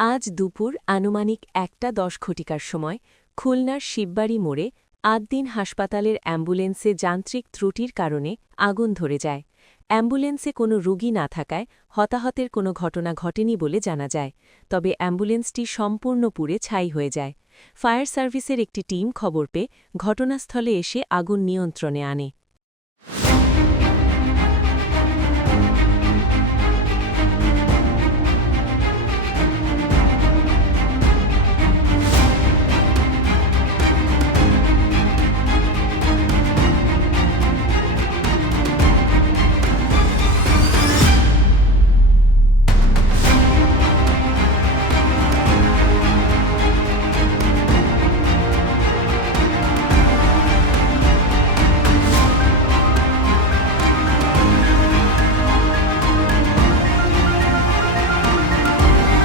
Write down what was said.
আজ দুপুর আনুমানিক ১:১০ ঘটিকার সময় খুলনার শিববাড়ি মোড়ে আদ্দিন হাসপাতালের অ্যাম্বুলেন্সে যান্ত্রিক ত্রুটির কারণে আগুন ধরে যায়। অ্যাম্বুলেন্সে কোনো রোগী না থাকায় হতাহতের কোনো ঘটনা ঘটেনি বলে জানা যায়, তবে অ্যাম্বুলেন্সটি সম্পূর্ণ পুড়ে ছাই হয়ে যায়। ফায়ার সার্ভিসের একটি টিম খবর পেয়ে ঘটনাস্থলে এসে আগুন নিয়ন্ত্রণে আনে।